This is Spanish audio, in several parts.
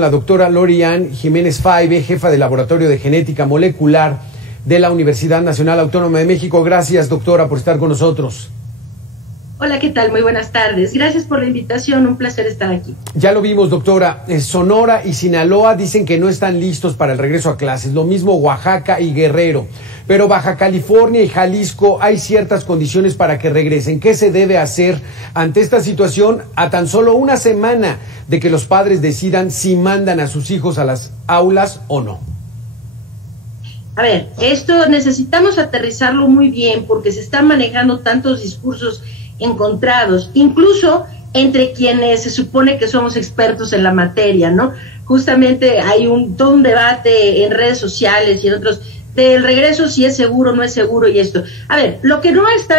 La doctora Lorian Jiménez Faibe, jefa del Laboratorio de Genética Molecular de la Universidad Nacional Autónoma de México. Gracias, doctora, por estar con nosotros. Hola, ¿qué tal? Muy buenas tardes. Gracias por la invitación, un placer estar aquí. Ya lo vimos, doctora. Sonora y Sinaloa dicen que no están listos para el regreso a clases. Lo mismo Oaxaca y Guerrero. Pero Baja California y Jalisco hay ciertas condiciones para que regresen. ¿Qué se debe hacer ante esta situación a tan solo una semana de que los padres decidan si mandan a sus hijos a las aulas o no? A ver, esto necesitamos aterrizarlo muy bien porque se están manejando tantos discursos encontrados, incluso entre quienes se supone que somos expertos en la materia, ¿no? Justamente hay todo un debate en redes sociales y en otros del regreso, si es seguro o no es seguro y esto. A ver, lo que no está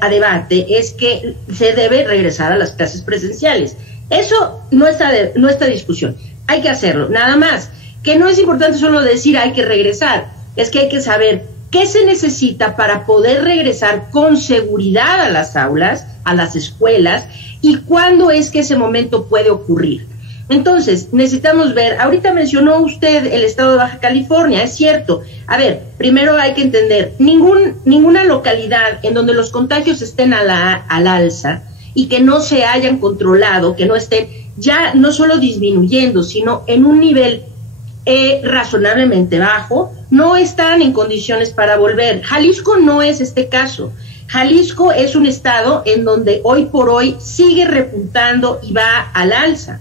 a debate es que se debe regresar a las clases presenciales. Eso no está discusión. Hay que hacerlo, nada más. Que no es importante solo decir hay que regresar, es que hay que saber qué se necesita para poder regresar con seguridad a las aulas, a las escuelas, y cuándo es que ese momento puede ocurrir. Entonces, necesitamos ver, ahorita mencionó usted el estado de Baja California, es cierto. A ver, primero hay que entender, ninguna localidad en donde los contagios estén al alza y que no se hayan controlado, que no estén ya no solo disminuyendo, sino en un nivel razonablemente bajo, no están en condiciones para volver. Jalisco no es este caso. Jalisco es un estado en donde hoy por hoy sigue repuntando y va al alza.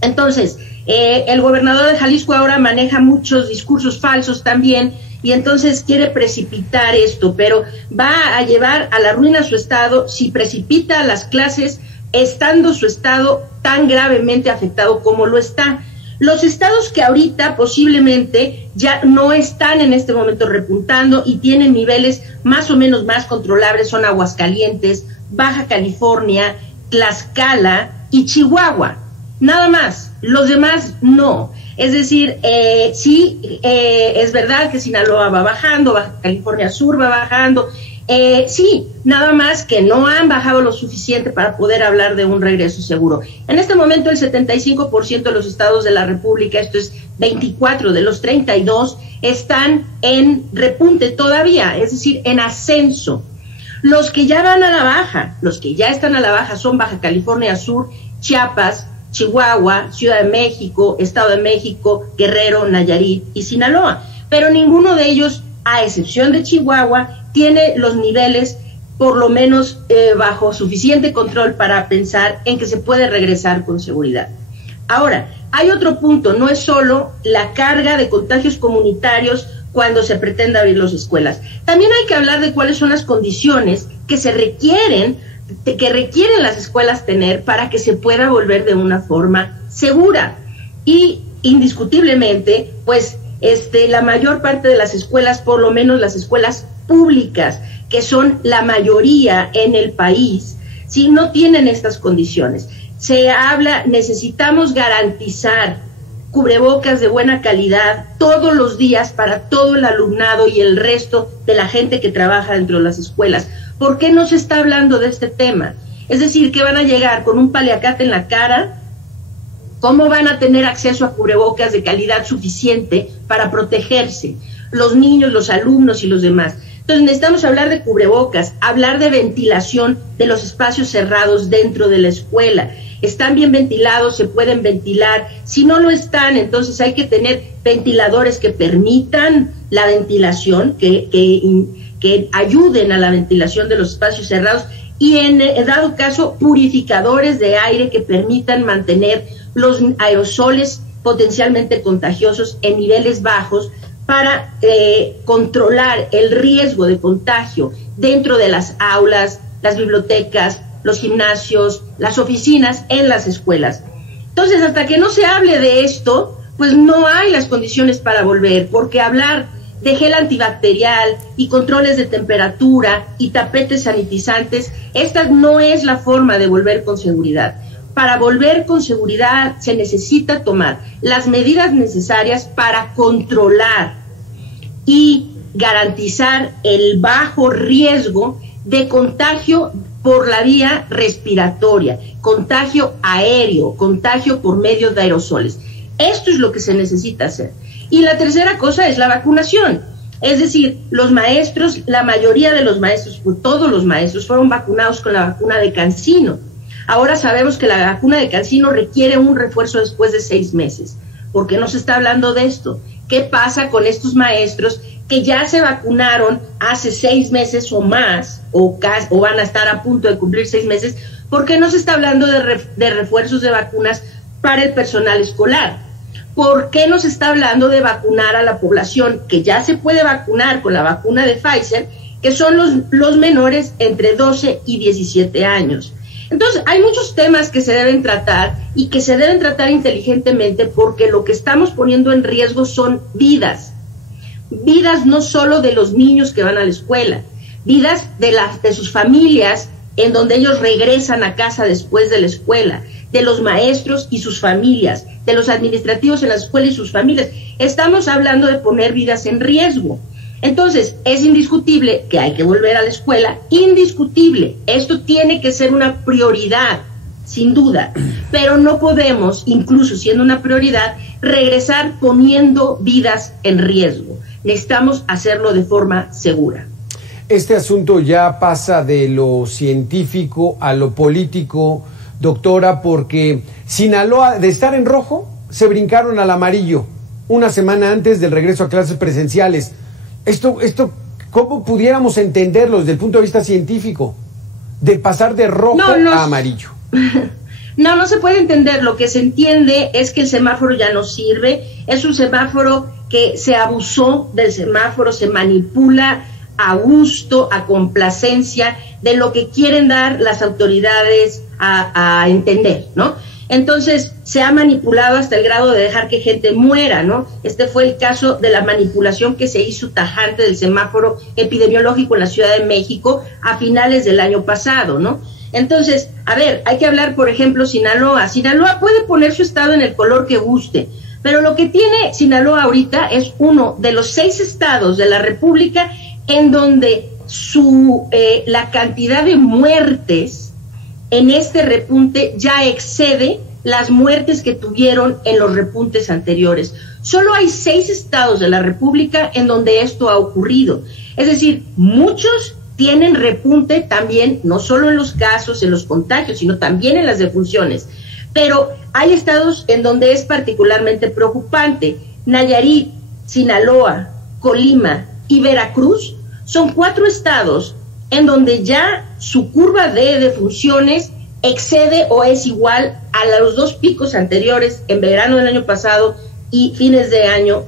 Entonces, el gobernador de Jalisco ahora maneja muchos discursos falsos también y entonces quiere precipitar esto, pero va a llevar a la ruina a su estado si precipita las clases estando su estado tan gravemente afectado como lo está. Los estados que ahorita posiblemente ya no están en este momento repuntando y tienen niveles más o menos más controlables son Aguascalientes, Baja California, Tlaxcala y Chihuahua. Nada más, los demás no. Es decir, sí, es verdad que Sinaloa va bajando, Baja California Sur va bajando, sí, nada más que no han bajado lo suficiente para poder hablar de un regreso seguro. En este momento el 75% de los estados de la República, esto es 24 de los 32, están en repunte todavía, es decir, en ascenso. Los que ya van a la baja, los que ya están a la baja son Baja California Sur, Chiapas, Chihuahua, Ciudad de México, Estado de México, Guerrero, Nayarit y Sinaloa. Pero ninguno de ellos, a excepción de Chihuahua, tiene los niveles por lo menos bajo suficiente control para pensar en que se puede regresar con seguridad. Ahora, hay otro punto, no es solo la carga de contagios comunitarios cuando se pretende abrir las escuelas. También hay que hablar de cuáles son las condiciones que requieren las escuelas tener para que se pueda volver de una forma segura. Y indiscutiblemente, pues la mayor parte de las escuelas, por lo menos las escuelas públicas, que son la mayoría en el país, si no tienen estas condiciones. Necesitamos garantizar cubrebocas de buena calidad todos los días para todo el alumnado y el resto de la gente que trabaja dentro de las escuelas. ¿Por qué no se está hablando de este tema? Es decir, que van a llegar con un paliacate en la cara. ¿Cómo van a tener acceso a cubrebocas de calidad suficiente para protegerse? Los niños, los alumnos y los demás. Entonces necesitamos hablar de cubrebocas, hablar de ventilación de los espacios cerrados dentro de la escuela. Están bien ventilados, se pueden ventilar. Si no lo están, entonces hay que tener ventiladores que permitan la ventilación, que ayuden a la ventilación de los espacios cerrados y en dado caso purificadores de aire que permitan mantener los aerosoles potencialmente contagiosos en niveles bajos para controlar el riesgo de contagio dentro de las aulas, las bibliotecas, los gimnasios, las oficinas, en las escuelas. Entonces, hasta que no se hable de esto, pues no hay las condiciones para volver, porque hablar de gel antibacterial y controles de temperatura y tapetes sanitizantes, esta no es la forma de volver con seguridad. Para volver con seguridad se necesita tomar las medidas necesarias para controlar y garantizar el bajo riesgo de contagio por la vía respiratoria, contagio aéreo, contagio por medio de aerosoles. Esto es lo que se necesita hacer. Y la tercera cosa es la vacunación. Es decir, los maestros, la mayoría de los maestros, todos los maestros fueron vacunados con la vacuna de CanSino. Ahora sabemos que la vacuna de CanSino requiere un refuerzo después de 6 meses. ¿Por qué no se está hablando de esto? ¿Qué pasa con estos maestros que ya se vacunaron hace 6 meses o más, o van a estar a punto de cumplir 6 meses? ¿Por qué no se está hablando de refuerzos de vacunas para el personal escolar? ¿Por qué no se está hablando de vacunar a la población que ya se puede vacunar con la vacuna de Pfizer, que son los menores entre 12 y 17 años? Entonces, hay muchos temas que se deben tratar y que se deben tratar inteligentemente, porque lo que estamos poniendo en riesgo son vidas. Vidas no solo de los niños que van a la escuela, vidas de sus familias en donde ellos regresan a casa después de la escuela, de los maestros y sus familias, de los administrativos en la escuela y sus familias. Estamos hablando de poner vidas en riesgo. Entonces, es indiscutible que hay que volver a la escuela, indiscutible. Esto tiene que ser una prioridad, sin duda, pero no podemos, incluso siendo una prioridad, regresar poniendo vidas en riesgo. Necesitamos hacerlo de forma segura. Este asunto ya pasa de lo científico a lo político, doctora, porque Sinaloa, de estar en rojo, se brincaron al amarillo una semana antes del regreso a clases presenciales. Esto, ¿cómo pudiéramos entenderlo desde el punto de vista científico? De pasar de rojo a amarillo. No se puede entender. Lo que se entiende es que el semáforo ya no sirve. Es un semáforo que se abusó del semáforo, se manipula a gusto, a complacencia de lo que quieren dar las autoridades a entender, ¿no? Entonces, se ha manipulado hasta el grado de dejar que gente muera, ¿no? Este fue el caso de la manipulación que se hizo tajante del semáforo epidemiológico en la Ciudad de México a finales del año pasado, ¿no? Entonces, a ver, hay que hablar, por ejemplo, Sinaloa. Sinaloa puede poner su estado en el color que guste, pero lo que tiene Sinaloa ahorita es uno de los 6 estados de la República en donde la cantidad de muertes en este repunte ya excede las muertes que tuvieron en los repuntes anteriores. Solo hay 6 estados de la República en donde esto ha ocurrido. Es decir, muchos tienen repunte también, no solo en los casos, en los contagios, sino también en las defunciones. Pero hay estados en donde es particularmente preocupante. Nayarit, Sinaloa, Colima y Veracruz son 4 estados en donde ya su curva de defunciones excede o es igual a los 2 picos anteriores en verano del año pasado y fines de año,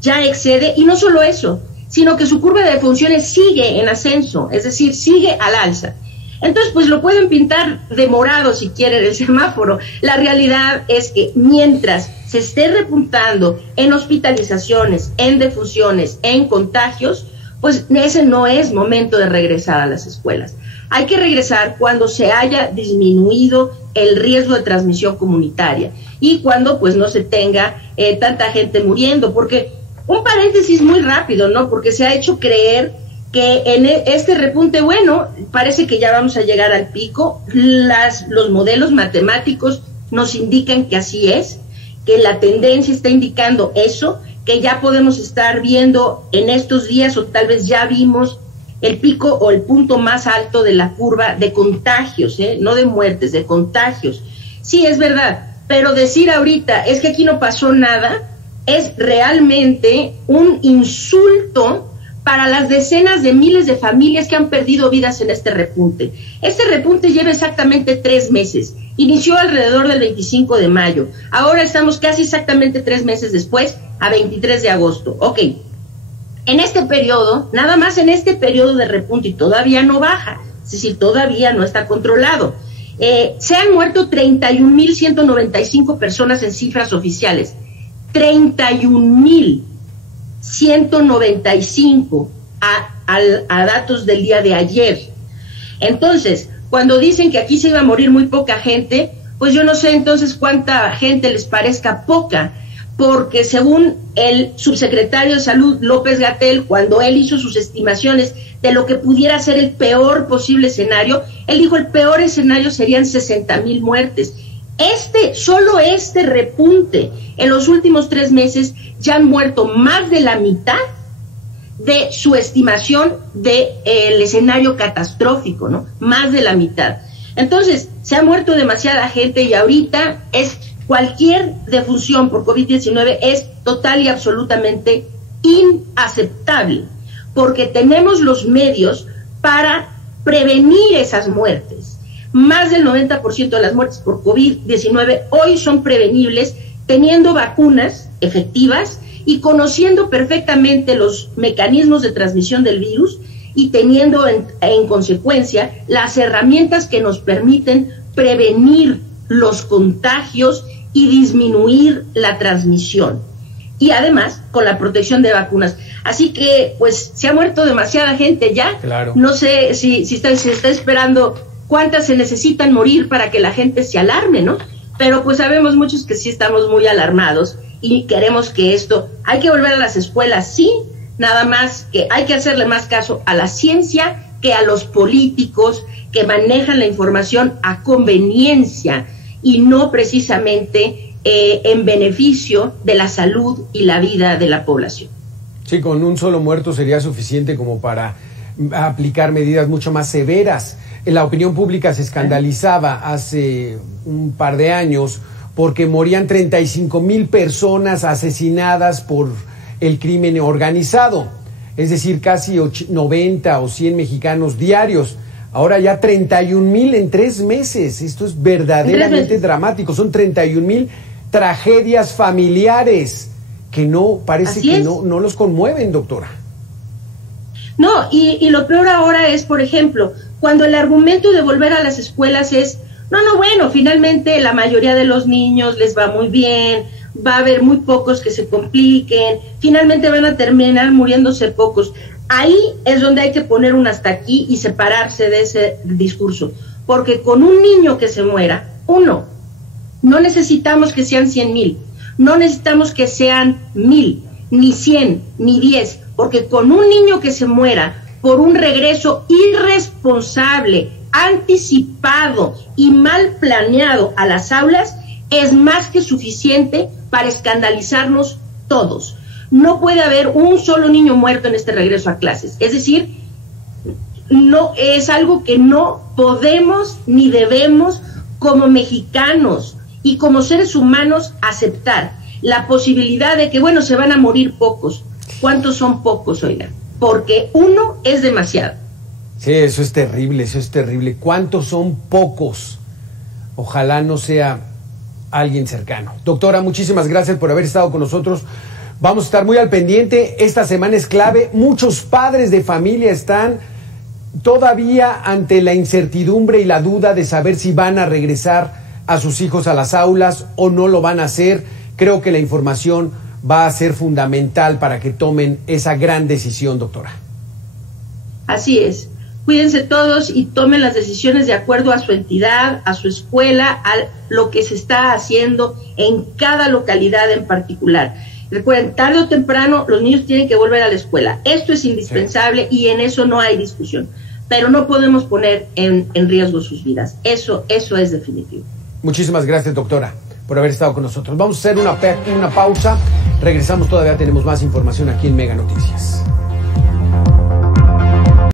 ya excede. Y no solo eso, sino que su curva de defunciones sigue en ascenso, es decir, sigue al alza. Entonces, pues lo pueden pintar de morado si quieren el semáforo. La realidad es que mientras se esté repuntando en hospitalizaciones, en defunciones, en contagios, pues ese no es momento de regresar a las escuelas. Hay que regresar cuando se haya disminuido el riesgo de transmisión comunitaria y cuando pues no se tenga tanta gente muriendo, porque un paréntesis muy rápido, ¿no? Porque se ha hecho creer que en este repunte, bueno, parece que ya vamos a llegar al pico. Los modelos matemáticos nos indican que así es, que la tendencia está indicando eso, que ya podemos estar viendo en estos días, o tal vez ya vimos el pico o el punto más alto de la curva de contagios, no de muertes, de contagios. Sí, es verdad, pero decir ahorita es que aquí no pasó nada es realmente un insulto para las decenas de miles de familias que han perdido vidas en este repunte. Este repunte lleva exactamente 3 meses. Inició alrededor del 25 de mayo. Ahora estamos casi exactamente 3 meses después, a 23 de agosto. Ok. En este periodo, nada más en este periodo de repunte, y todavía no baja, es decir, todavía no está controlado. Se han muerto 31.195 personas en cifras oficiales. 31.195 a datos del día de ayer. Entonces, cuando dicen que aquí se iba a morir muy poca gente, pues yo no sé entonces cuánta gente les parezca poca, porque según el subsecretario de Salud, López-Gatell, cuando él hizo sus estimaciones de lo que pudiera ser el peor posible escenario, él dijo el peor escenario serían 60,000 muertes. Solo este repunte en los últimos 3 meses ya han muerto más de la mitad de su estimación del escenario catastrófico, ¿no? Más de la mitad. Entonces, se ha muerto demasiada gente y ahorita cualquier defunción por COVID-19 es total y absolutamente inaceptable, porque tenemos los medios para prevenir esas muertes. Más del 90% de las muertes por COVID-19 hoy son prevenibles teniendo vacunas efectivas y conociendo perfectamente los mecanismos de transmisión del virus y teniendo en consecuencia las herramientas que nos permiten prevenir los contagios y disminuir la transmisión. Y además con la protección de vacunas. Así que pues se ha muerto demasiada gente ya. Claro. No sé si se está esperando cuántas se necesitan morir para que la gente se alarme, ¿no? Pero pues sabemos muchos que sí estamos muy alarmados y queremos que hay que volver a las escuelas, sí, nada más que hay que hacerle más caso a la ciencia que a los políticos que manejan la información a conveniencia y no precisamente en beneficio de la salud y la vida de la población. Sí, con un solo muerto sería suficiente como para aplicar medidas mucho más severas. La opinión pública se escandalizaba hace un par de años porque morían 35,000 personas asesinadas por el crimen organizado, es decir, casi 90 o 100 mexicanos diarios. Ahora ya 31,000 en 3 meses. Esto es verdaderamente dramático. Son 31,000 tragedias familiares que no parece que no los conmueven, doctora. No, y lo peor ahora es, por ejemplo, cuando el argumento de volver a las escuelas es, bueno, finalmente la mayoría de los niños les va muy bien, va a haber muy pocos que se compliquen, finalmente van a terminar muriéndose pocos. Ahí es donde hay que poner un hasta aquí y separarse de ese discurso, porque con un niño que se muera, no necesitamos que sean 100,000, no necesitamos que sean 1,000, ni 100, ni 10, porque con un niño que se muera por un regreso irresponsable, anticipado y mal planeado a las aulas, es más que suficiente para escandalizarnos todos. No puede haber un solo niño muerto en este regreso a clases. Es decir, no es algo que no podemos ni debemos como mexicanos y como seres humanos aceptar. La posibilidad de que, se van a morir pocos. ¿Cuántos son pocos, oigan? Porque 1 es demasiado. Sí, eso es terrible. ¿Cuántos son pocos? Ojalá no sea alguien cercano. Doctora, muchísimas gracias por haber estado con nosotros. Vamos a estar muy al pendiente. Esta semana es clave. Muchos padres de familia están todavía ante la incertidumbre y la duda de saber si van a regresar a sus hijos a las aulas o no lo van a hacer. Creo que la información va a ser fundamental para que tomen esa gran decisión, doctora. Así es. Cuídense todos y tomen las decisiones de acuerdo a su entidad, a su escuela, a lo que se está haciendo en cada localidad en particular. Recuerden, tarde o temprano los niños tienen que volver a la escuela. Esto es indispensable y en eso no hay discusión. Pero no podemos poner en riesgo sus vidas. Eso es definitivo. Muchísimas gracias, doctora, por haber estado con nosotros. Vamos a hacer una pausa. Regresamos, todavía tenemos más información aquí en Mega Noticias.